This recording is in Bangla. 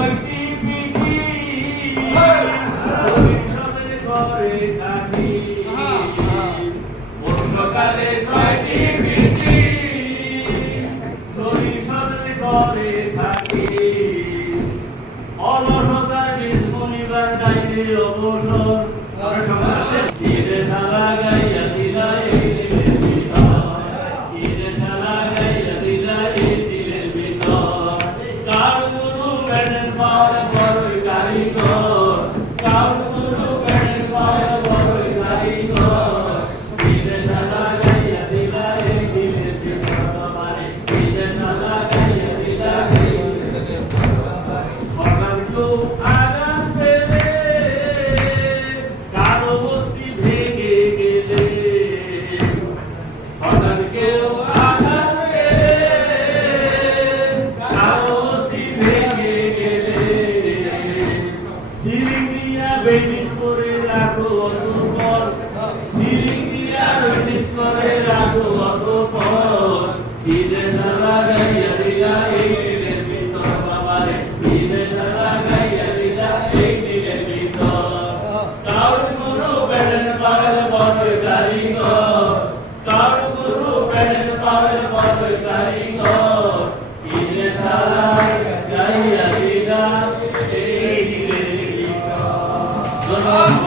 ছয়টি পিঠি পরিষদে করে থাকি বর্ষকালে ছয়টি পিঠি পরিষদে করে থাকি অলসতার নির্মনিবার চাইলে অবসর ধীরে সারা গাইয়া দিলা এই দিলের ভিতর ধীরে সারা গাইয়া দিলা এই দিলের ভিতর কার গুরু বেড়ের পাওয়ার বড়ই কারিগর কার গুরু বেড়ের পাওয়ার বড়ই কারিগর ধীরে সারা গাইয়া দিলা এই দিলের ভিতর বাবারে ধীরে সারা গাইয়া দিলা এই দিলের ভিতর বাবারে হঠাৎ তো আগান ফেলে কারো বস্তি ভেঙে গেলে হঠাৎ কেউ আঘাত পেলে কারো বস্তি ভেঙে গেলে সিলিং দিয়া বেটিস করে রাখো অতঃপর সিলিং দিয়া বেটিস করে রাখো অতঃপর ধীরে সারা গাইয়া দিলা এই দিলের ভিতর বাবারে ধীরে সারা গাইয়া দিলা এই দিলের ভিতর কার গুরু বেড়ের পাওয়ার বড়ই কারিগর কার গুরু বেড়ের পাওয়ার বড়ই কারিগর ধীরে সারা গাইয়া দিলা এই দিলের ভিতর